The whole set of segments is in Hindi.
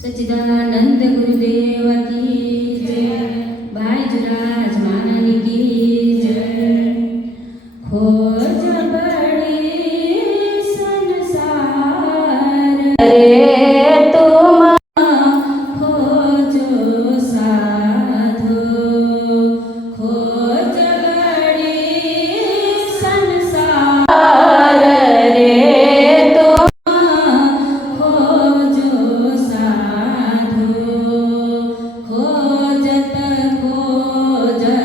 सच्चिदानंद गुरुदेव की जय। भाई जुराज माननी की जय। खोज बड़ी संसार रे तुम खोजो साधो। खोज बड़ी संसार रे तुम खोजो साधो। खोजत खोजत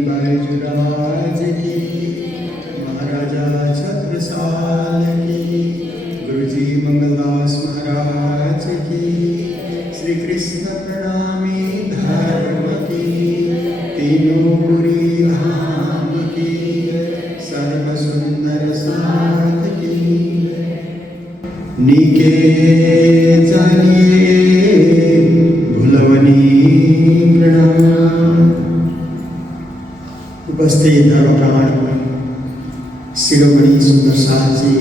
बैजूराज की, महाराजा छत्रसाल की, गुरुजी मंगलदास महाराज की, श्री कृष्ण प्रणामी धर्म की, तीनों पुरी धाम की, सर्व सुंदर साथ की। नीके जानिए भुलवनी प्रणाम। उपस्थित धर्मप्राण शिरोमणि सुंदर साथ जी,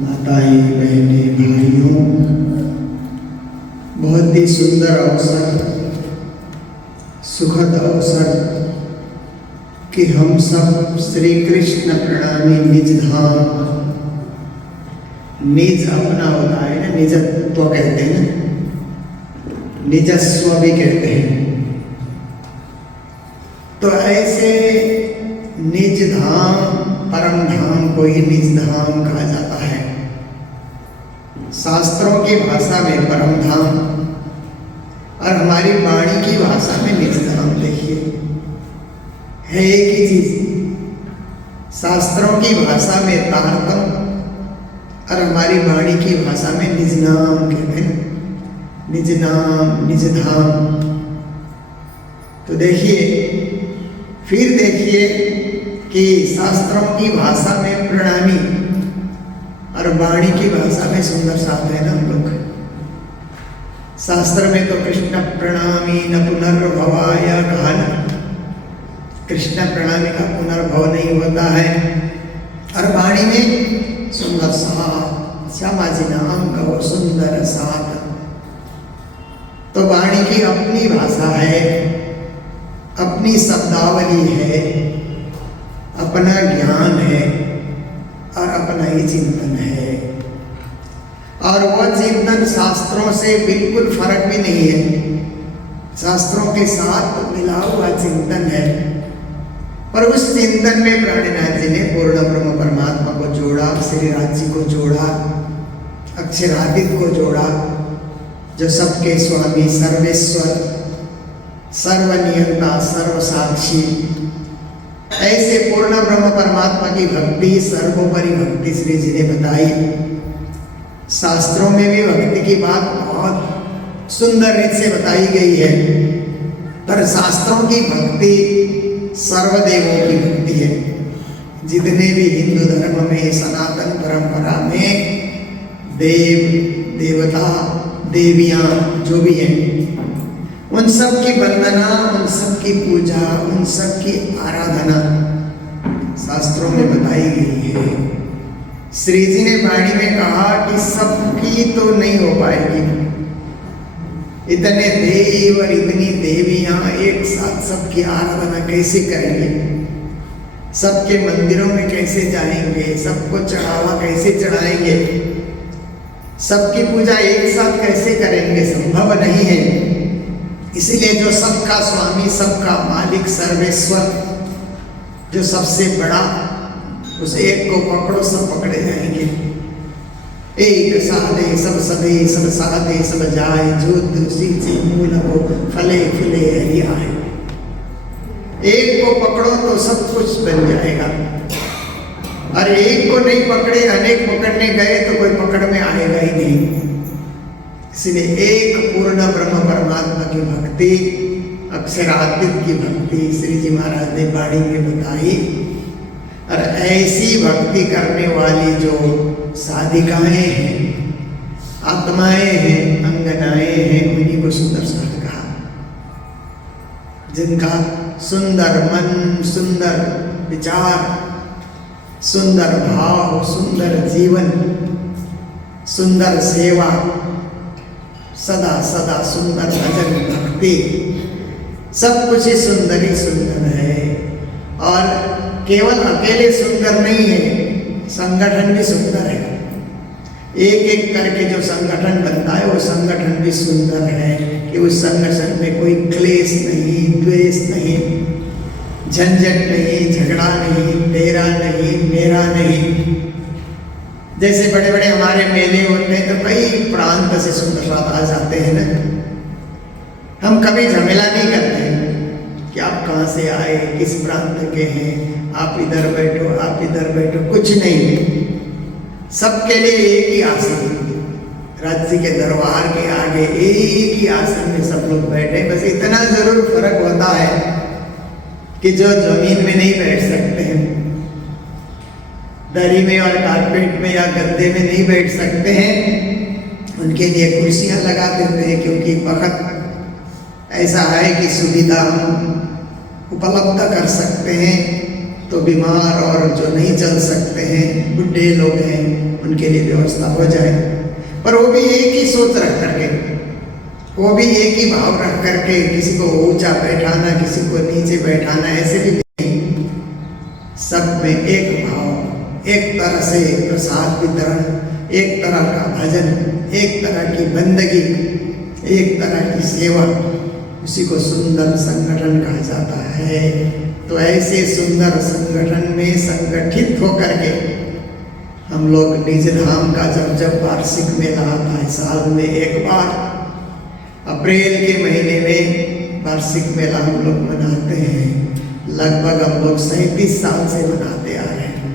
माताएं, बहनें, भाइयों, बहुत ही सुंदर अवसर, सुखद अवसर कि हम सब श्री कृष्ण प्रणामी निज धाम, निज अपना होता है ना, निजत्व कहते हैं, निजस्व भी कहते हैं। तो ऐसे निज धाम, परम धाम को ही निज धाम कहा जाता है। शास्त्रों की भाषा में परम धाम और हमारी वाणी की भाषा में निज धाम, देखिए है एक ही चीज। शास्त्रों की भाषा में तारतम और हमारी वाणी की भाषा में निज नाम कहते हैं, निज नाम, निज धाम। तो देखिए, फिर देखिए कि शास्त्रों की भाषा में प्रणामी और वाणी की भाषा में सुंदर साथ है ना हम लोग। शास्त्र में तो कृष्ण प्रणामी न पुनर्भवाय कहा ना, कृष्ण प्रणामी का पुनर्भव नहीं होता है। और वाणी में सुंदर साथ, श्यामा जी नाम कहो सुंदर साथ। तो वाणी की अपनी भाषा है, अपनी शब्दावली है, अपना ज्ञान है और अपना ही चिंतन है। और वह चिंतन शास्त्रों से बिल्कुल फर्क भी नहीं है, शास्त्रों के साथ मिला हुआ चिंतन है। पर उस चिंतन में प्राणनाथ जी ने पूर्ण ब्रह्म परमात्मा को जोड़ा, श्री राज जी को जोड़ा, अक्षरादित्य को जोड़ा, जो सबके स्वामी, सर्वेश्वर, सर्वनियंता, सर्वसाक्षी। ऐसे पूर्ण ब्रह्म परमात्मा की भक्ति, सर्वोपरि भक्ति श्री जी ने बताई। शास्त्रों में भी भक्ति की बात बहुत सुंदर रीत से बताई गई है। पर शास्त्रों की भक्ति सर्वदेवों की भक्ति है। जितने भी हिंदू धर्म में, सनातन परंपरा में देव, देवता, देवियां जो भी हैं, उन सब की वंदना, उन सब की पूजा, उन सब की आराधना शास्त्रों में बताई गई है। श्री जी ने वाणी में कहा कि सबकी तो नहीं हो पाएगी, इतने देव और इतनी देवियां एक साथ सबकी आराधना कैसे करेंगे, सबके मंदिरों में कैसे जाएंगे, सबको चढ़ावा कैसे चढ़ाएंगे, सबकी पूजा एक साथ कैसे करेंगे, संभव नहीं है। इसीलिए जो सबका स्वामी, सबका मालिक, सर्वेश्वर, जो सबसे बड़ा, उस एक को पकड़ो सब पकड़े जाएंगे। एक साधे सब सदे, सब साधे सब जाए, जो दूसरी से मूल हो फले फिले हरिया है। एक को पकड़ो तो सब कुछ बन जाएगा, और एक को नहीं पकड़े, अनेक पकड़ने गए तो कोई पकड़ में आएगा ही नहीं। इसलिए एक पूर्ण ब्रह्म परमात्मा की भक्ति, अक्षराद्वित की भक्ति श्री जी महाराज ने वाणी में बताई। और ऐसी भक्ति करने वाली जो साधिकाएं हैं, आत्माएं हैं, अंगनाएं हैं, उन्हीं को सुंदर साथ कहा। जिनका सुंदर मन, सुंदर विचार, सुंदर भाव, सुंदर जीवन, सुंदर सेवा, सदा सदा सुंदर भजन भक्ति, सब कुछ ही सुंदर है। और केवल अकेले सुंदर नहीं है, संगठन भी सुंदर है। एक एक करके जो संगठन बनता है वो संगठन भी सुंदर है कि उस संगठन में कोई क्लेश नहीं, द्वेष नहीं, झंझट नहीं, झगड़ा नहीं, तेरा नहीं, मेरा नहीं। जैसे बड़े बड़े हमारे मेले होते हैं तो कई प्रांत से सुंदर साथ आ जाते हैं ना, हम कभी झमेला नहीं करते कि आप कहाँ से आए, किस प्रांत के हैं, आप इधर बैठो, आप इधर बैठो, कुछ नहीं। सबके लिए एक ही आसन, राज्य के दरबार के आगे एक ही आसन में सब लोग बैठे। बस इतना जरूर फर्क होता है कि जो जमीन में नहीं बैठ सकते हैं, दरी में और कारपेट में या गद्दे में नहीं बैठ सकते हैं, उनके लिए कुर्सियां लगा देते हैं, क्योंकि वक्त ऐसा है कि सुविधा हम उपलब्ध कर सकते हैं। तो बीमार और जो नहीं चल सकते हैं, बुढ़े लोग हैं, उनके लिए व्यवस्था हो जाए। पर वो भी एक ही सोच रख करके, वो भी एक ही भाव रख करके, किसी को ऊंचा बैठाना, किसी को नीचे बैठाना, ऐसे भी नहीं। सब में एक भाव, एक तरह से प्रसाद वितरण, एक तरह का भजन, एक तरह की बंदगी, एक तरह की सेवा, उसी को सुंदर संगठन कहा जाता है। तो ऐसे सुंदर संगठन में संगठित होकर के हम लोग निज धाम का जब वार्षिक मेला आता है, साल में एक बार अप्रैल के महीने में वार्षिक मेला हम लोग मनाते हैं। लगभग हम लोग 37 साल से मनाते आ रहे हैं।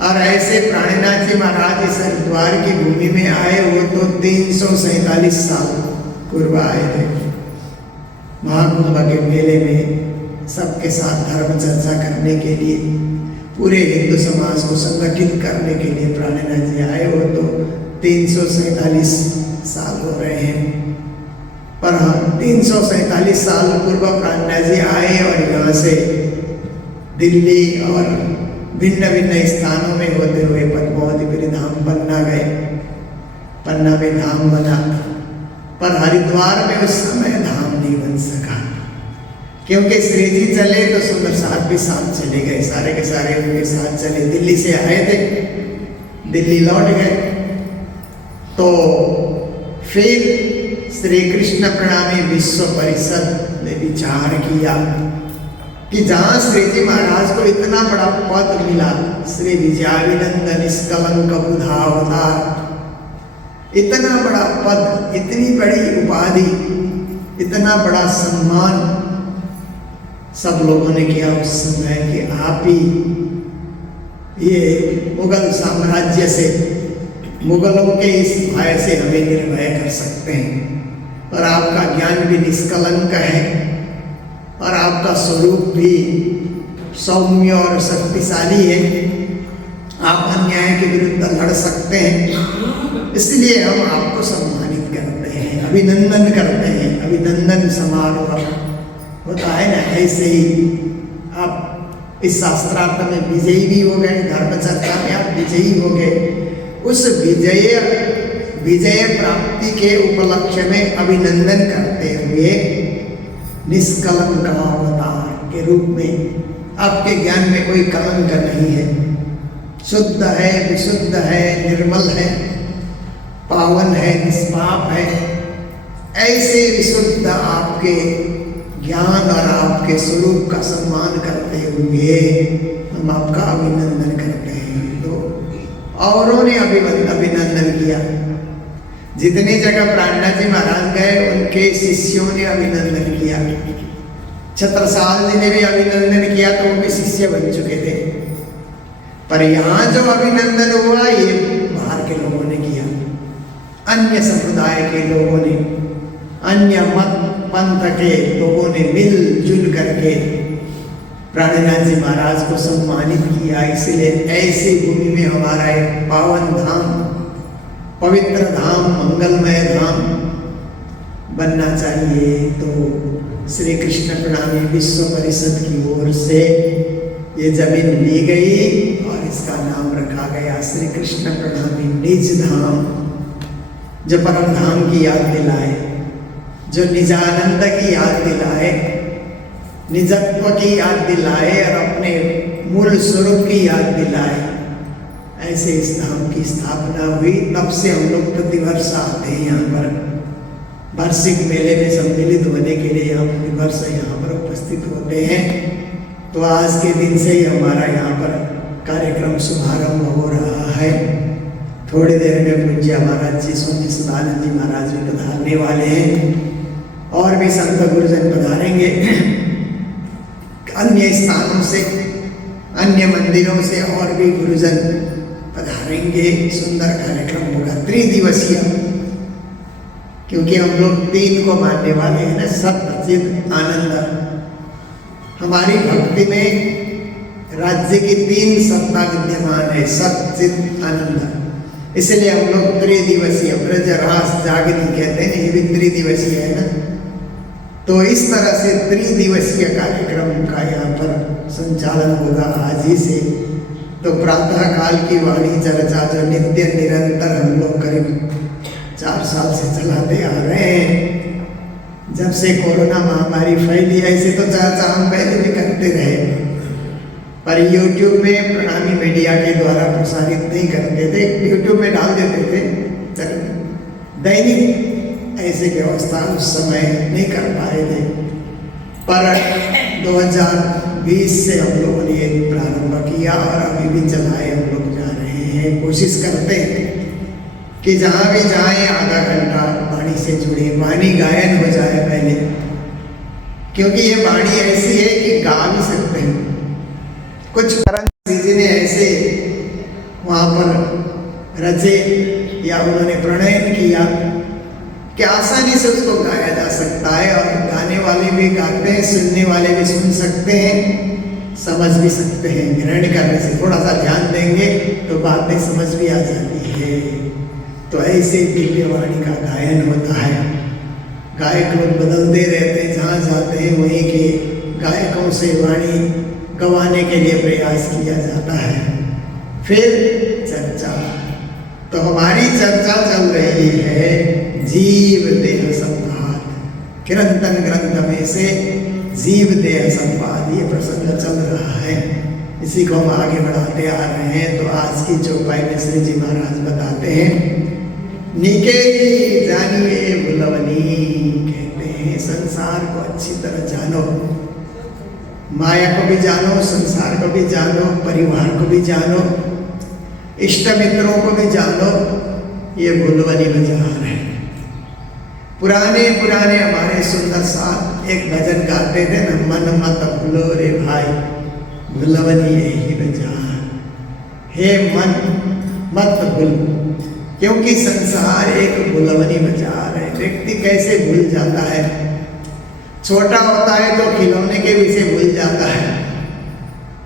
और ऐसे प्राणनाथ जी महाराज इस हरिद्वार की भूमि में आए, वो तो 347 साल पूर्व आए थे। महाकुंभ के मेले में सबके साथ धर्म चर्चा करने के लिए, पूरे हिंदू समाज को संगठित करने के लिए प्राणनाथ जी आए। वो तो 347 साल हो रहे हैं। पर हम 347 साल पूर्व प्राणनाथ जी आए और यहाँ से दिल्ली और भिन्न भिन्न स्थानों में होते हुए पद्मावती धाम पन्ना गए। पन्ना में धाम बना, पर हरिद्वार में उस समय धाम नहीं बन सका, क्योंकि श्री जी चले तो सुंदर साहब भी साथ चले गए, सारे के सारे उनके साथ चले। दिल्ली से आए थे, दिल्ली लौट गए। तो फिर श्री कृष्ण प्रणामी विश्व परिषद ने विचार किया कि जहाँ श्री जी महाराज को इतना बड़ा पद मिला, श्री विजयाभिनंदन निष्कलंक बुधावतार, इतना बड़ा पद, इतनी बड़ी उपाधि, इतना बड़ा सम्मान सब लोगों ने किया उस समय कि आप ही ये मुगल साम्राज्य से, मुगलों के इस भय से हमें निर्भय कर सकते हैं। और आपका ज्ञान भी निष्कलंक है और आपका स्वरूप भी सौम्य और शक्तिशाली है। आप अन्याय के विरुद्ध लड़ सकते हैं, इसलिए हम आपको सम्मानित करते हैं, अभिनंदन करते हैं। अभिनंदन समारोह होता है ना, ऐसे ही आप इस शास्त्रार्थ में विजयी भी हो गए, धर्म चर्चा में आप विजयी हो गए। उस विजय प्राप्ति के उपलक्ष्य में अभिनंदन करते हुए निष्कलंक अवतार के रूप में, आपके ज्ञान में कोई कलंक नहीं है, शुद्ध है, विशुद्ध है, निर्मल है, पावन है, निष्पाप है। ऐसे विशुद्ध आपके ज्ञान और आपके स्वरूप का सम्मान करते हुए हम आपका अभिनंदन करते हैं। तो औरों ने अभिनंदन किया, जितनी जगह प्राणनाथ जी महाराज गए उनके शिष्यों ने अभिनंदन किया। छत्रसाल जी ने भी अभिनंदन किया, तो वो भी शिष्य बन चुके थे। पर यहाँ जो अभिनंदन हुआ ये बाहर के लोगों ने किया, अन्य संप्रदाय के लोगों ने, अन्य मत पंथ के लोगों ने मिलजुल करके प्राणनाथ जी महाराज को सम्मानित किया। इसलिए ऐसी भूमि में हमारा एक पावन धाम, पवित्र धाम, मंगलमय धाम बनना चाहिए। तो श्री कृष्ण प्रणामी विश्व परिषद की ओर से ये जमीन ली गई और इसका नाम रखा गया श्री कृष्ण प्रणामी निज धाम, जो परम धाम की याद दिलाए, जो निजानंद की याद दिलाए, निजत्व की याद दिलाए और अपने मूल स्वरूप की याद दिलाए। ऐसे इस धाम की स्थापना हुई। तब से हम लोग प्रतिवर्ष आते हैं यहाँ पर, वार्षिक मेले में सम्मिलित होने के लिए हम प्रतिवर्ष यहाँ पर उपस्थित होते हैं। तो आज के दिन से ही हमारा यहाँ पर कार्यक्रम शुभारंभ हो रहा है। थोड़ी देर में पूज्य महाराज जी स्वामी सदानंद जी महाराज भी पधारने वाले हैं और भी संत गुरुजन पधारेंगे। अन्य स्थानों से, अन्य मंदिरों से और भी गुरुजन पधारेंगे। सुंदर कार्यक्रम होगा, त्रिदिवसीय, क्योंकि हम लोग 3 को मानने वाले हैं ना, सत्य चित आनंद। हमारी भक्ति में राज्य की 3 सत्ता विद्यमान है, सत्य चित आनंद। इसलिए हम लोग त्रिदिवसीय, ब्रज रास जागनी कहते हैं, ये भी त्रिदिवसीय है ना। तो इस तरह से त्रिदिवसीय कार्यक्रम का यहाँ पर संचालन होगा आज ही से। तो प्रातः काल की वाणी चर्चा जो नित्य निरंतर हम लोग करीब 4 साल से चलाते आ रहे हैं, जब से कोरोना महामारी फैली, ऐसे तो चर्चा हम पहले भी करते रहे, पर YouTube में प्रणामी मीडिया के द्वारा प्रसारित नहीं करते थे, YouTube में डाल देते थे। दैनिक ऐसे व्यवस्था उस समय नहीं कर पाए थे, पर 2020 से हम लोगों ने प्रारंभ किया और अभी भी चलाए हम लोग जा रहे हैं। कोशिश करते हैं कि जहाँ भी जाएं आधा घंटा वाणी से जुड़े, वाणी गायन हो जाए पहले, क्योंकि ये वाणी ऐसी है कि गा भी सकते हैं। कुछ करण जी ने ऐसे वहाँ पर रचे या उन्होंने प्रणयन किया कि आसानी से उसको गाया जा सकता है, और गाने वाले भी गाते हैं, सुनने वाले भी सुन सकते हैं, समझ भी सकते हैं। ग्रहण करने से थोड़ा सा ध्यान देंगे तो बातें समझ भी आ जाती है। तो ऐसे दिव्य वाणी का गायन होता है। गायक लोग बदलते रहते हैं, जहाँ जाते हैं वहीं के गायकों से वाणी गवाने के लिए प्रयास किया जाता है। फिर चर्चा, तो हमारी चर्चा चल रही है जीव देह संवाद। किरंतन ग्रंथ में से जीव देह संवाद ये प्रसंग चल रहा है, इसी को हम आगे बढ़ाते आ रहे हैं। तो आज की चौपाई में श्री जी महाराज बताते हैं, निके जानिए भुलवनी, कहते हैं संसार को अच्छी तरह जानो, माया को भी जानो, संसार को भी जानो, परिवार को भी जानो, इष्ट मित्रों को भी जानो। ये भुलवनी बाजार है। पुराने पुराने हमारे सुंदर साथ एक भजन गाते थे ना, मन मत भूलो रे भाई, भुलवनी यही बाजार। हे मन मत भूल, क्योंकि संसार एक भुलवनी बाजार है। व्यक्ति कैसे भूल जाता है, छोटा होता है तो खिलौने के पीछे भूल जाता है,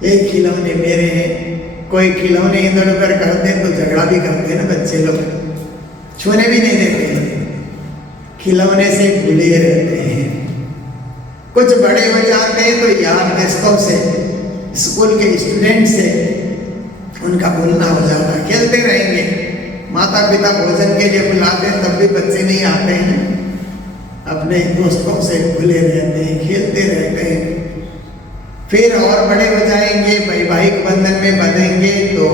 ये खिलौने मेरे हैं। कोई खिलौने इधर उधर करते तो झगड़ा भी करते हैं ना बच्चे लोग, छूने भी नहीं देते हैं, खिलौने से भूले रहते हैं। कुछ बड़े हो जाते हैं तो यार दोस्तों से, स्कूल के स्टूडेंट से उनका भूलना हो जाता है। खेलते रहेंगे, माता पिता भोजन के लिए बुलाते हैं तब भी बच्चे नहीं आते हैं, अपने दोस्तों से भूले रहते हैं, खेलते रहते हैं। फिर और बड़े हो जाएंगे, वैवाहिक बंधन में बंधेंगे तो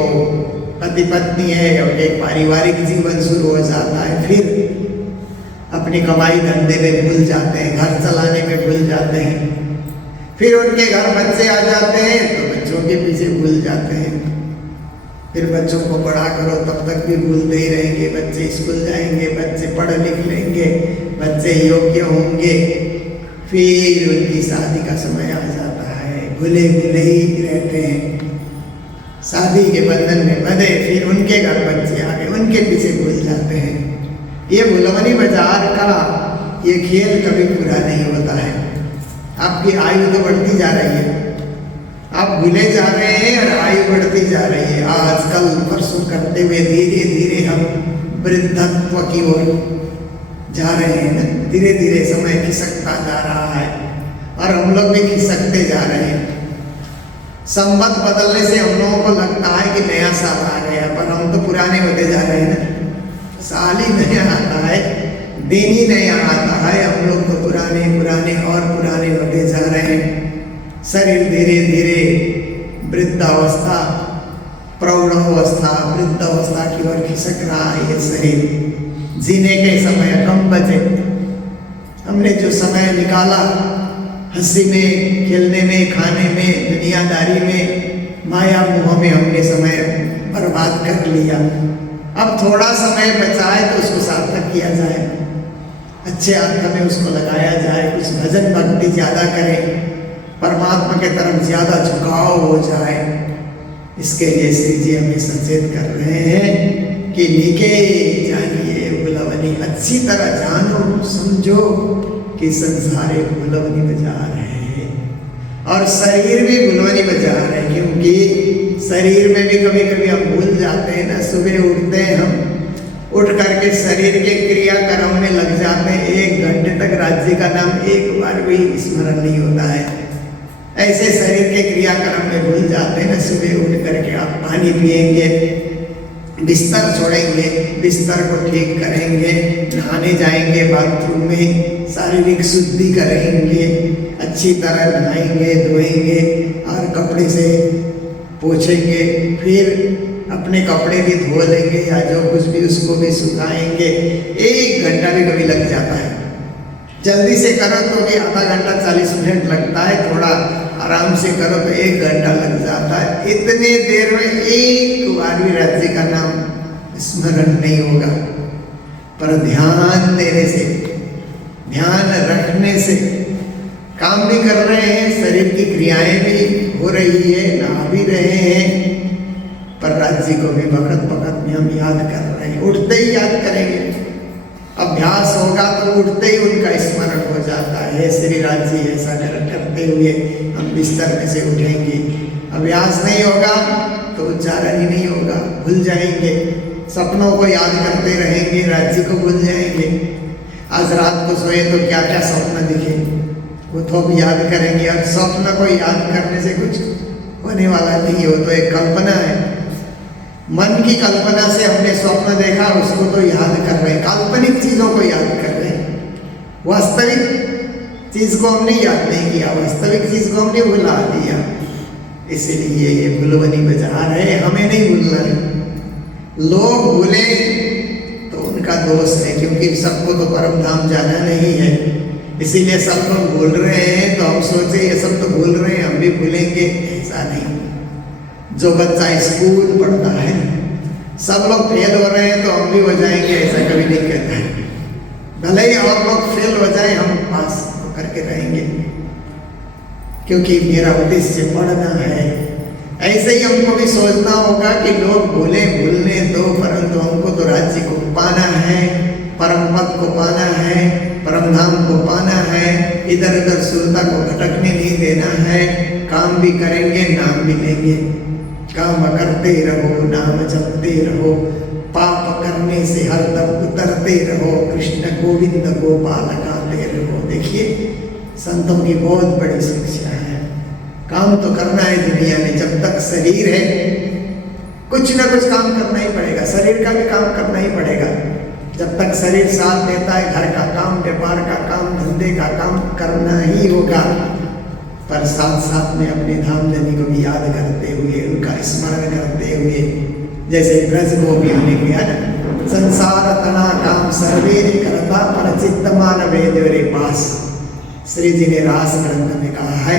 पति पत्नी है और एक पारिवारिक जीवन शुरू हो जाता है। फिर अपनी कमाई धंधे में भूल जाते हैं, घर चलाने में भूल जाते हैं। फिर उनके घर बच्चे आ जाते हैं तो बच्चों के पीछे भूल जाते हैं। फिर बच्चों को बड़ा करो तब तक भी भूलते ही रहेंगे। बच्चे स्कूल जाएंगे, बच्चे पढ़ लिख लेंगे, बच्चे योग्य होंगे, फिर उनकी शादी का समय आ जाता है, भूले भूले ही रहते हैं। शादी के बंधन में बंधे, फिर उनके घर बच्चे आ गए, उनके पीछे भूल जाते हैं। ये भुलवनी बाजार का ये खेल कभी पूरा नहीं होता है। आपकी आयु तो बढ़ती जा रही है, आप भूले जा रहे हैं और आयु बढ़ती जा रही है। आजकल परसों करते हुए धीरे धीरे हम वृद्धत्व की ओर जा रहे हैं। धीरे धीरे समय खिसकता जा रहा है और हम लोग भी खिसकते जा रहे हैं। संवत बदलने से हम लोगों को लगता है कि नया साल आ गया, पर हम तो पुराने होते जा रहे हैं ना। साल ही नया आता है, दिन ही नया आता है, हम लोग तो पुराने पुराने और पुराने होते जा रहे हैं। शरीर धीरे धीरे वृद्धावस्था, प्रौढ़ावस्था, वृद्धावस्था की ओर खिसक रहा है। ये शरीर जीने के समय कम बचे। हमने जो समय निकाला हंसी में, खेलने में, खाने में, दुनियादारी में, माया मोह में हमने समय बर्बाद कर लिया। अब थोड़ा समय बचा है तो उसको सार्थक किया जाए, अच्छे अर्थ में उसको लगाया जाए। कुछ भजन भक्ति ज़्यादा करें, परमात्मा के तरफ ज्यादा झुकाव हो जाए। इसके लिए श्री जी हमें सचेत कर रहे हैं कि निके जानिए भुलवनी, अच्छी तरह जानो समझो कि संसारे भुलवनी बजा रहे हैं और शरीर भी भुलवनी बजा रहे हैं, क्योंकि शरीर में भी कभी कभी हम भूल जाते हैं ना। सुबह उठते हैं हम, उठ करके शरीर के क्रियाक्रम में लग जाते हैं, 1 घंटे तक राज्य का नाम एक बार भी स्मरण नहीं होता है। ऐसे शरीर के क्रियाक्रम में भूल जाते हैं ना। सुबह उठ करके आप पानी पिएंगे, बिस्तर छोड़ेंगे, बिस्तर को ठीक करेंगे, नहाने जाएंगे, बाथरूम में शारीरिक शुद्धि करेंगे, अच्छी तरह नहाएंगे धोएंगे और कपड़े से पोछेंगे, फिर अपने कपड़े भी धो लेंगे या जो कुछ भी उसको भी सुखाएंगे। 1 घंटा भी कभी लग जाता है। जल्दी से करो तो भी आधा घंटा 40 मिनट लगता है, थोड़ा आराम से करो तो 1 घंटा लग जाता है। इतने देर में एक बार भी राज्य का नाम स्मरण नहीं होगा। पर ध्यान देने से, ध्यान रखने से काम भी कर रहे हैं, शरीर की क्रियाएं भी हो रही है, नहा भी रहे हैं, पर राज्य को भी वक्त वक्त में हम याद कर रहे हैं। उठते ही याद करेंगे, अभ्यास होगा तो उठते ही उनका स्मरण हो जाता है। श्री राज्य ऐसा करते हुए हम बिस्तर में से उठेंगे। अभ्यास नहीं होगा तो उच्चारण ही नहीं होगा, भूल जाएंगे। सपनों को याद करते रहेंगे, राज्य को भूल जाएंगे। आज रात को सोए तो क्या क्या स्वप्न दिखे वो तो हम याद करेंगे। और स्वप्न को याद करने से कुछ होने वाला नहीं, हो तो एक कल्पना है। मन की कल्पना से हमने स्वप्न देखा, उसको तो याद कर रहे हैं, काल्पनिक चीजों को याद कर रहे हैं। वास्तविक चीज को हमने याद नहीं किया, वास्तविक चीज को हमने भुला दिया। इसलिए ये भुलवनी बजा रहे, हमें नहीं भूलना है। लोग भूले तो उनका दोष है, क्योंकि सबको तो परम धाम जाना नहीं है। इसीलिए सब लोग भूल रहे हैं तो हम सोचे ये सब तो भूल रहे हैं, हम भी भूलेंगे। ऐसा नहीं। जो बच्चा स्कूल पढ़ता है, सब लोग फेल हो रहे हैं तो हम भी हो जाएंगे, ऐसा कभी नहीं कहता है। भले ही और लोग फेल हो जाए, हम पास करके रहेंगे, क्योंकि मेरा उद्देश्य पढ़ना है। ऐसे ही हमको भी सोचना होगा कि लोग भूलने दो, परंतु हमको तो राज्य को पाना है, परम पद को पाना है, परम धाम को पाना है। इधर उधर सुरता को भटकने नहीं देना है। काम भी करेंगे, नाम भी लेंगे। काम करते रहो, नाम जपते रहो, पाप करने से हरदम उतरते रहो, कृष्ण गोविंद गोपाल गाते रहो। देखिए संतों की बहुत बड़ी शिक्षा है। काम तो करना है दुनिया में, जब तक शरीर है कुछ ना कुछ काम करना ही पड़ेगा। शरीर का भी काम करना ही पड़ेगा। जब तक शरीर साथ देता है, घर का काम, व्यापार का काम, धंधे का काम करना ही होगा। पर साथ साथ में अपने धाम धनी को भी याद करते हुए, उनका स्मरण करते हुए, जैसे ब्रज गोपियों ने किया ना, संसार तना काम सर्वे करता पर चित्तमान वेदरे पास। श्री जी ने रास ग्रंथ में कहा है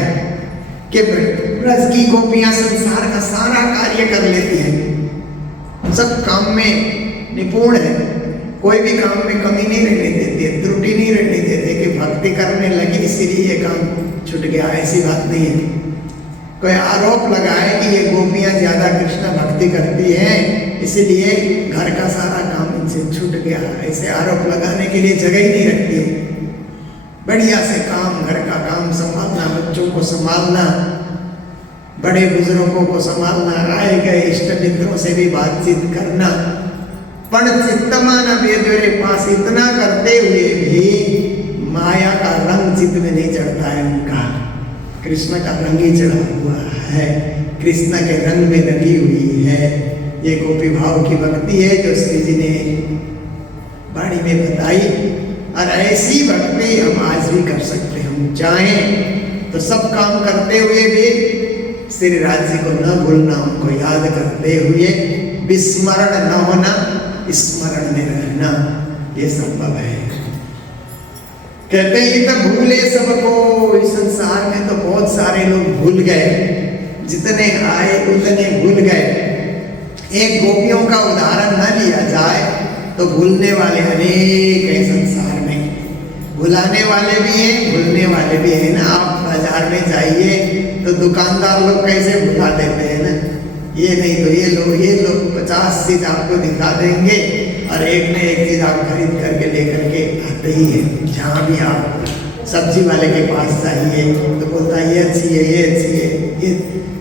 कि ब्रज की गोपियां संसार का सारा कार्य कर लेती हैं, सब काम में निपुण है, कोई भी काम में कमी नहीं रहने देती है, त्रुटि नहीं रहने देते कि भक्ति करने लगी इसलिए ये काम छूट गया। ऐसी बात नहीं है। कोई आरोप लगाए कि ये गोपियां ज्यादा कृष्ण भक्ति करती हैं इसलिए घर का सारा काम इनसे छूट गया, ऐसे आरोप लगाने के लिए जगह ही नहीं रखती है। बढ़िया से काम, घर का काम संभालना, बच्चों को संभालना, बड़े बुजुर्गों को संभालना, आए गए इष्ट मित्रों से भी बातचीत करना। पण चित्तमान वेदरे पास इतना करते हुए भी माया का रंग चित्त में नहीं चढ़ता है उनका। कृष्ण का रंग ही चढ़ा हुआ है, कृष्ण के रंग में लगी हुई है। ये गोपी भाव की भक्ति है जो श्री जी ने वाणी में बताई। और ऐसी भक्ति हम आज भी कर सकते हैं। हम चाहें तो सब काम करते हुए भी श्री राज्य को न भूलना, उनको याद करते हुए विस्मरण न होना, स्मरण में रहना, ये संभव है। कहते हैं तो भूले सबको। इस संसार में तो बहुत सारे लोग भूल गए, जितने आए उतने भूल गए। एक गोपियों का उदाहरण न लिया जाए तो भूलने वाले अनेक है संसार में। भुलाने वाले भी हैं, भूलने वाले भी हैं ना। आप बाजार में जाइए तो दुकानदार लोग कैसे भुला देते हैं ना, ये नहीं तो ये लोग 50 चीज आपको दिखा देंगे और एक न एक चीज आप खरीद करके लेकर के आते ही है। जहाँ भी आप सब्जी वाले के पास जाइए तो बोलता है ये अच्छी है, ये अच्छी है, ये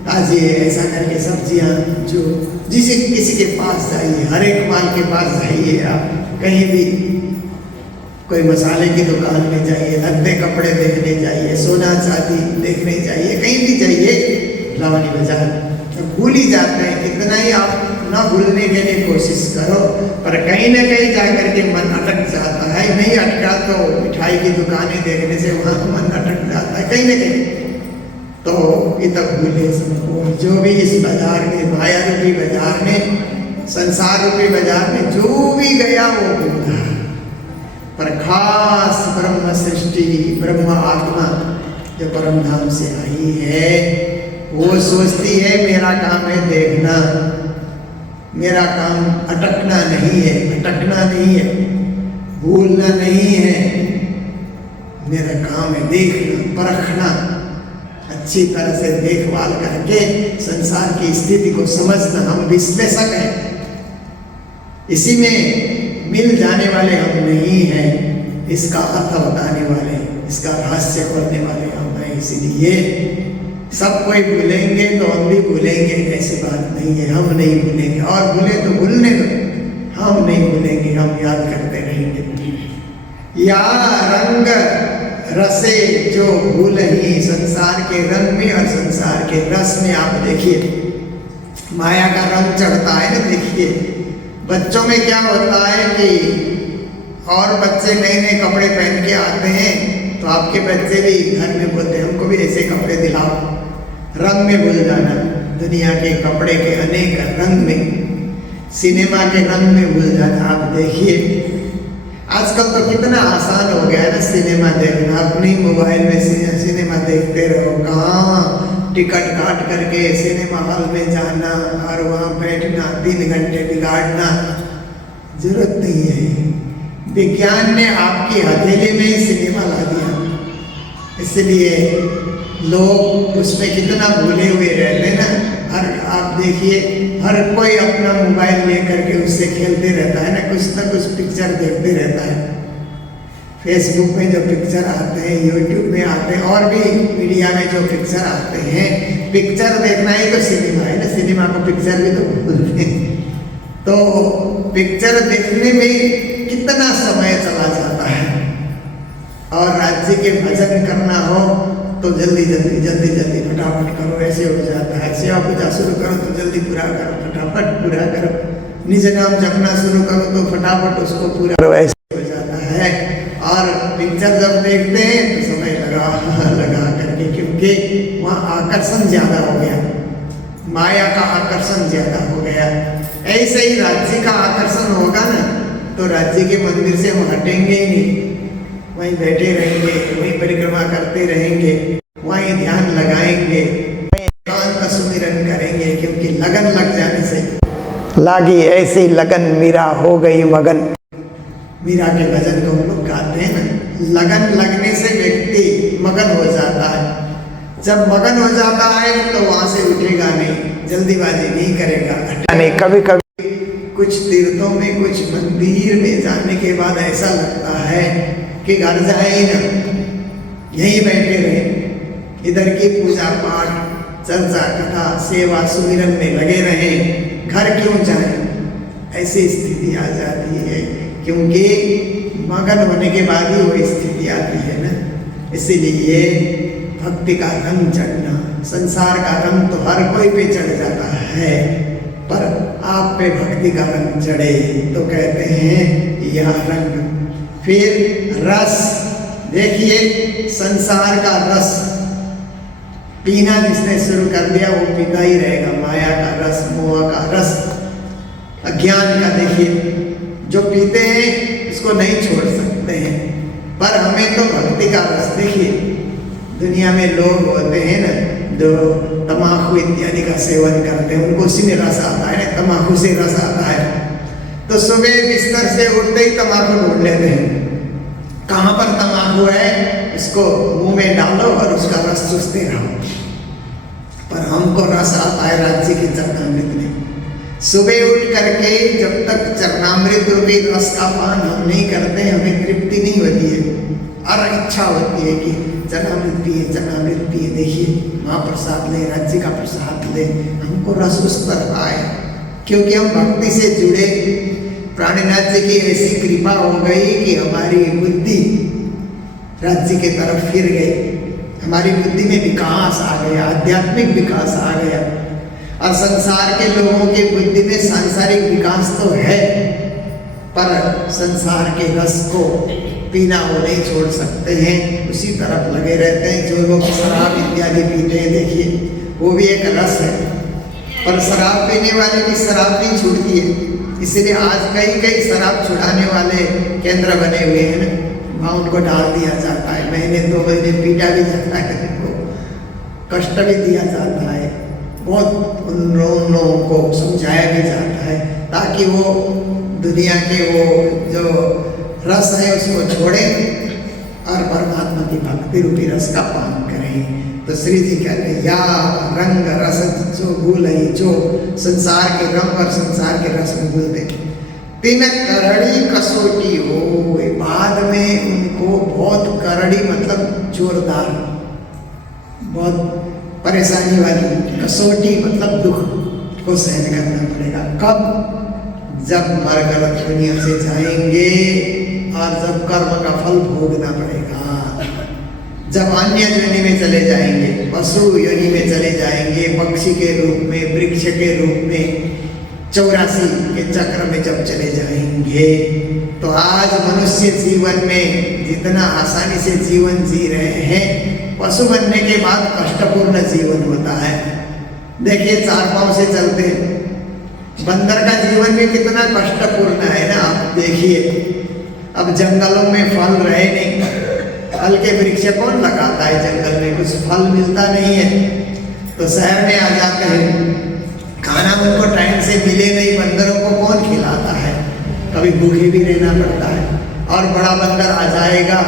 ताजी है, ऐसा करके सब्जियाँ जो किसी के पास जाइए, हर एक माल के पास जाइए, आप कहीं भी कोई मसाले की दुकान में जाइए, लत्ते कपड़े देखने जाइए, सोना चांदी देखने जाइए, कहीं भी जाइए लावनी बाजार, तो भूल ही जाते हैं। कितना ही आप ना भूलने के लिए कोशिश करो, पर कहीं ना कहीं जाकर के मन अटक जाता है। नहीं अटका तो मिठाई की दुकानें देखने से वहाँ मन अटक जाता है कहीं ना कहीं। तो ये तब भूले सबको, जो भी इस बाजार में, माया रूपी बाजार में, संसार रूपी बाजार में जो भी गया वो भूला। पर खास ब्रह्म सृष्टि, ब्रह्म आत्मा जो परम धाम से आई है, वो सोचती है मेरा काम है देखना, मेरा काम अटकना नहीं है, भटकना नहीं है, भूलना नहीं है, मेरा काम है देखना, परखना, अच्छी तरह से देखभाल करके संसार की स्थिति को समझना। हम विश्लेषक हैं, इसी में मिल जाने वाले हम नहीं हैं, इसका अर्थ बताने वाले, इसका रहस्य खोलने वाले हम हैं। इसलिए सब कोई भूलेंगे तो हम भी भूलेंगे, ऐसी बात नहीं है, हम नहीं भूलेंगे। और भूले तो भूलने दो, हम नहीं भूलेंगे, हम याद करते रहेंगे। या रंग रसे जो भूल ही, संसार के रंग में और संसार के रस में आप देखिए माया का रंग चढ़ता है ना। देखिए बच्चों में क्या होता है कि और बच्चे नए नए कपड़े पहन के आते हैं तो आपके बच्चे भी घर में बोलते हैं हमको भी ऐसे कपड़े दिलाओ। रंग में भूल जाना, दुनिया के कपड़े के अनेक रंग में, सिनेमा के रंग में भूल जाना। आप देखिए आजकल तो कितना आसान हो गया है ना सिनेमा देखना, अपनी मोबाइल में सिनेमा देखते रहो। कहाँ टिकट काट करके सिनेमा हॉल में जाना और वहाँ बैठना, 3 घंटे बिगाड़ना, जरूरत नहीं है। विज्ञान ने आपकी हथेली में ही सिनेमा ला दिया, इसलिए लोग उसमें कितना भूले हुए रहते हैं ना। हर आप देखिए हर कोई अपना मोबाइल लेकर के उससे खेलते रहता है ना कुछ पिक्चर देखते रहता है। फेसबुक में जो पिक्चर आते हैं, यूट्यूब में आते हैं, और भी मीडिया में जो पिक्चर आते हैं, पिक्चर देखना ही तो सिनेमा है ना। सिनेमा को पिक्चर भी तो बोलते हैं। तो पिक्चर देखने में कितना समय चला जाता है, और राज्य के भजन करना हो तो जल्दी फटाफट करो, ऐसे हो जाता है। सेवा पूजा शुरू करो तो जल्दी पूरा करो, फटाफट पूरा करो। निज नाम जपना शुरू करो तो फटाफट उसको पूरा करो, ऐसे हो जाता है। और पिक्चर जब देखते हैं तो समय लगा करके, क्योंकि वहाँ आकर्षण ज्यादा हो गया, माया का आकर्षण ज्यादा हो गया। ऐसे ही राज्य का आकर्षण होगा ना तो राज्य के मंदिर से हम हटेंगे ही नहीं, वहीं बैठे रहेंगे, वहीं परिक्रमा करते रहेंगे, वहीं ध्यान लगाएंगे, वहीं एकांत सुमिरन करेंगे। क्योंकि लगन लग जाने से लागी ऐसी लगन मीरा हो गई मगन। मीरा के भजन को हम लोग गाते हैं ना। लगन लगने से व्यक्ति मगन हो जाता है। जब मगन हो जाता है तो वहां से उठेगा नहीं, जल्दीबाजी नहीं करेगा। नहीं, कभी कभी कुछ तीर्थों में, कुछ मंदिर में जाने के बाद ऐसा लगता है कि घर जाए ही ना, यहीं बैठे रहे, इधर की पूजा पाठ, चर्चा, कथा, सेवा, सुमिरन में लगे रहे, घर क्यों जाए। ऐसी स्थिति आ जाती है, क्योंकि मगन होने के बाद ही वो स्थिति आती है ना। इसीलिए भक्ति का रंग चढ़ना, संसार का रंग तो हर कोई पे चढ़ जाता है, पर आप पे भक्ति का रंग चढ़े तो कहते हैं यह रंग। फिर रस देखिए, संसार का रस पीना जिसने शुरू कर दिया वो पीता ही रहेगा। माया का रस, मोह का रस, अज्ञान का देखिए, जो पीते हैं उसको नहीं छोड़ सकते हैं। पर हमें तो भक्ति का रस देखिए, दुनिया में लोग होते हैं ना जो तम्बाकू इत्यादि का सेवन करते हैं, उनको उसी में रस आता है ना, तम्बाकू से रस आता है। तो सुबह बिस्तर से उठते ही तम्बाकू ढूंढ लेते हैं, कहाँ पर तम्बाकू है इसको मुंह में डालो और उसका रस चूसते रहो। पर हमको रस आता है राज्य के चरणामृत में। सुबह उठ करके जब तक चरणामृत रूपी रस का पान हम नहीं करते हमें तृप्ति नहीं होती है और इच्छा होती है कि चरणामृत पिए, चरणामृत पिए। देखिए महाप्रसाद ले, राज्य का प्रसाद ले, हमको रस उस पर आए क्योंकि हम भक्ति से जुड़े। प्राणनाथ जी की ऐसी कृपा हो गई कि हमारी बुद्धि राज्य के तरफ फिर गई, हमारी बुद्धि में विकास आ गया, आध्यात्मिक विकास आ गया। और संसार के लोगों की बुद्धि में सांसारिक विकास तो है पर संसार के रस को पीना वो नहीं छोड़ सकते हैं, उसी तरफ लगे रहते हैं। जो लोग शराब इत्यादि पीते हैं देखिए वो भी एक रस है, पर शराब पीने वाले की शराब नहीं छूटती है। इसलिए आज कई शराब छुड़ाने वाले केंद्र बने हुए हैं ना, वहाँ उनको डाल दिया जाता है, महीने 2 महीने पीटा भी जाता है, उनको कष्ट भी दिया जाता है, बहुत उन लोगों को समझाया भी जाता है ताकि वो दुनिया के वो जो रस है उसको छोड़ें और परमात्मा की भक्ति रूपी रस का पान करें। तो श्री जी कहते हैं या रंग रस जो भूल जो संसार के रंग और संसार के रस में भूल दे तीन करड़ी कसौटी हो। बाद में उनको बहुत करड़ी मतलब जोरदार, बहुत परेशानी वाली, कसौटी मतलब दुख को सहन करना पड़ेगा। कब? जब मरकर दुनिया से जाएंगे और जब कर्म का फल भोगना पड़ेगा, जब अन्य योनि में चले जाएंगे, पशु योनि में चले जाएंगे, पक्षी के रूप में, वृक्ष के रूप में, 84 के चक्र में जब चले जाएंगे। तो आज मनुष्य जीवन में जितना आसानी से जीवन जी रहे हैं, पशु बनने के बाद कष्टपूर्ण जीवन होता है। देखिए 4 पांव से चलते हैं, बंदर का जीवन भी कितना कष्टपूर्ण है ना। आप देखिए अब जंगलों में फल रहे नहीं, फल के वृक्ष कौन लगाता है? जंगल में कुछ फल मिलता नहीं है तो शहर में आ जाते हैं, खाना उनको टाइम से मिले नहीं, बंदरों को कौन खिलाता है? कभी भूखे भी रहना पड़ता है। और बड़ा बंदर आ जाएगा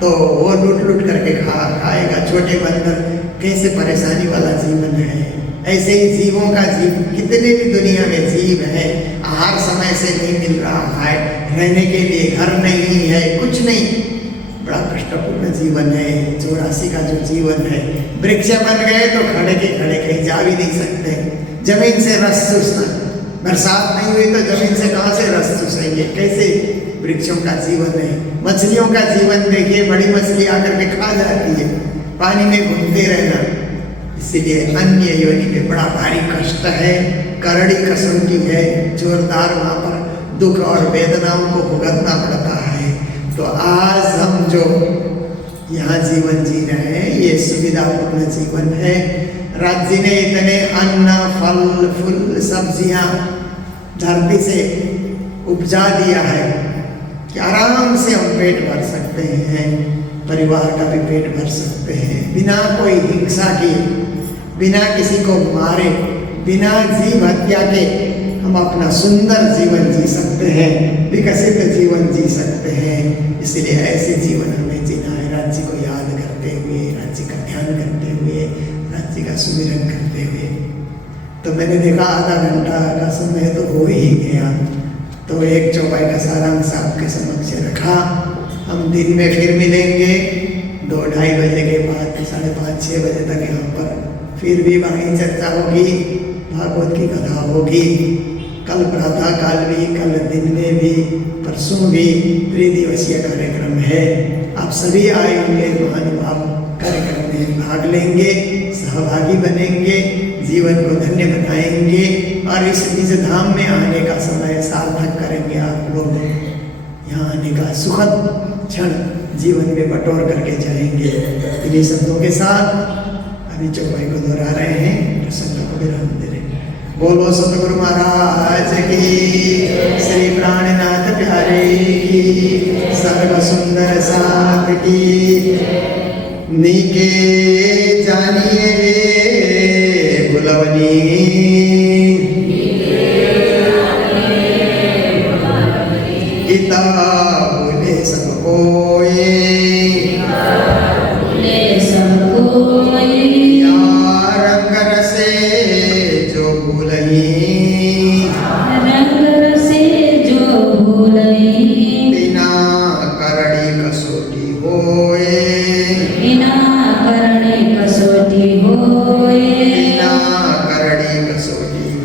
तो वो लूट करके खाएगा। छोटे बंदर, कैसे परेशानी वाला जीवन है। ऐसे ही जीवों का जीव, कितने भी दुनिया में जीव है, आहार समय से नहीं मिल रहा है, रहने के लिए घर नहीं है, कुछ नहीं, बड़ा कष्टपूर्ण जीवन है। 84 का जो जीवन है, वृक्ष बन गए तो खड़े के खड़े कहीं जा भी नहीं सकते। जमीन से रस चूसना, बरसात नहीं हुई तो जमीन से कहाँ से रस चूसेंगे? कैसे वृक्षों का जीवन है। मछलियों का जीवन देखिए, बड़ी मछली आकर के खा जाती है, पानी में घूमते रहना। इसीलिए अन्य योनि में बड़ा भारी कष्ट है, करड़ी कसौटी है, जोरदार वहाँ पर दुख और वेदनाओं को भुगतना पड़ता है। तो आज हम जो यहाँ जीवन जी रहे हैं ये सुविधापूर्ण जीवन है। राज्य ने इतने अन्न, फल, फूल, सब्जियाँ धरती से उपजा दिया है कि आराम से हम पेट भर सकते हैं, परिवार का भी पेट भर सकते हैं, बिना कोई हिंसा के, बिना किसी को मारे, बिना जीव हत्या के हम अपना सुंदर जीवन जी सकते हैं, विकसित जीवन जी सकते हैं। इसलिए ऐसे जीवन हमें जीना है, राज्य को याद करते हुए, राज्य का ध्यान करते हुए, राज्य का सुमिरन करते हुए। तो मैंने देखा आधा घंटा का समय तो हो ही गया, तो 1 चौपाई का सारांश आपके समक्ष रखा। हम दिन में फिर मिलेंगे 2-2:30 बजे के बाद, 5:30-6 बजे तक यहाँ पर फिर भी वहीं चर्चा होगी, भागवत की कथा होगी। कल प्रातः काल भी, कल दिन में भी, परसों भी 3 दिवसीय कार्यक्रम है। आप सभी आएंगे, महानुभाव कार्यक्रम में भाग लेंगे, सहभागी बनेंगे, जीवन को धन्य बनाएंगे और इस निज धाम में आने का समय सार्थक करेंगे। आप लोग यहाँ आने का सुखद क्षण जीवन में बटोर करके जाएंगे। इन्हीं शब्दों के साथ अभी चौपाई को दोहरा रहे हैं, प्रसंग को विराम दे रहे हैं। बोलो सतगुरु महाराज की, श्री प्राणनाथ प्यारे की, सर्व सुंदर साथ की। नीके जानिए बुलवनी, गीता बोले सब कोई,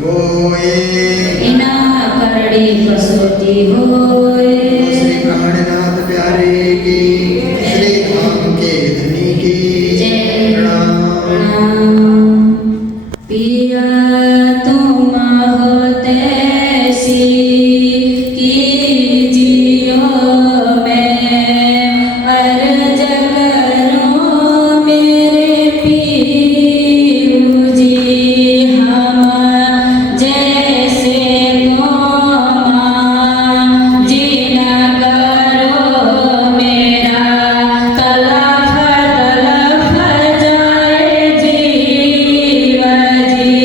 होए इना करड़ी कसोटी होए श्री प्राणनाथ प्यारे की श्री धाम के धनी की प्रणाम। पिया तुम होते सी कीजियो मैं अर्ज करूं मेरे पीरू जी हम जैसे तुम जीना करो मेरा तलफ तलफ जाए जीव जी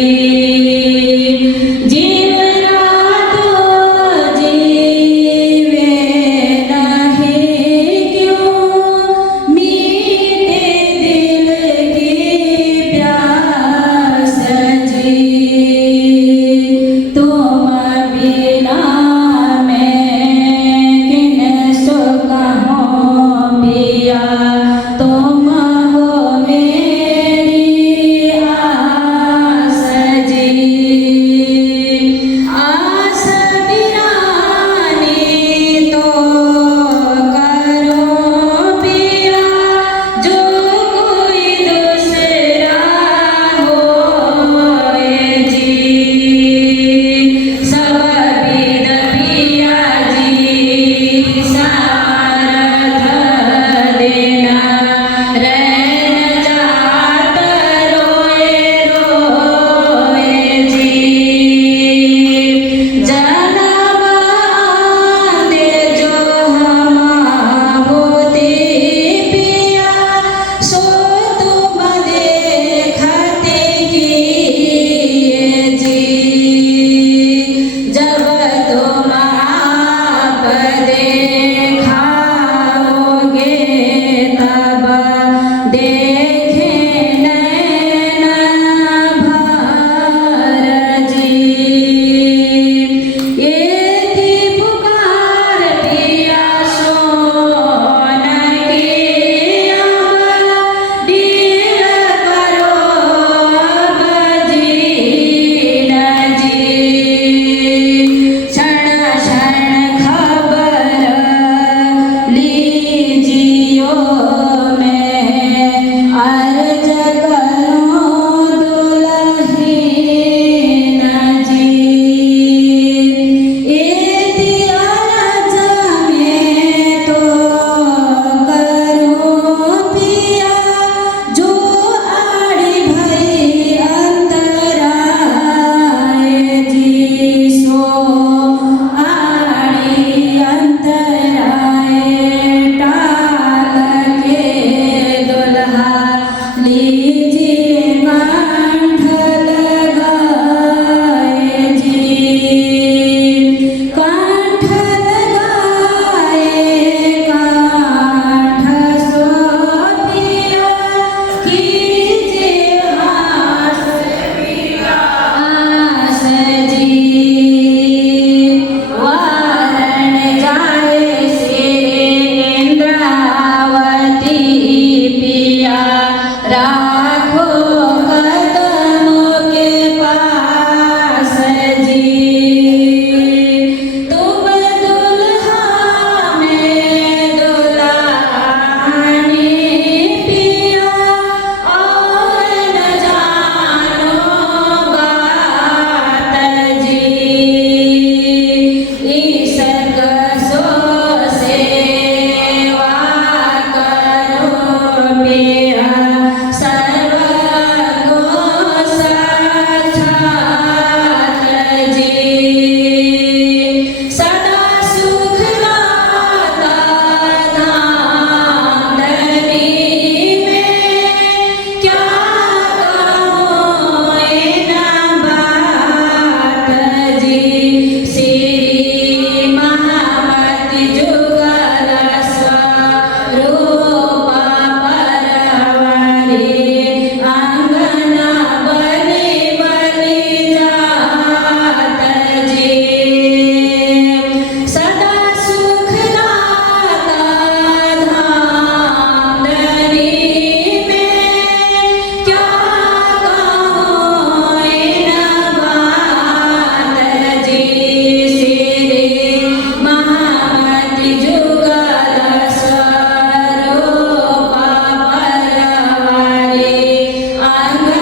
आंगन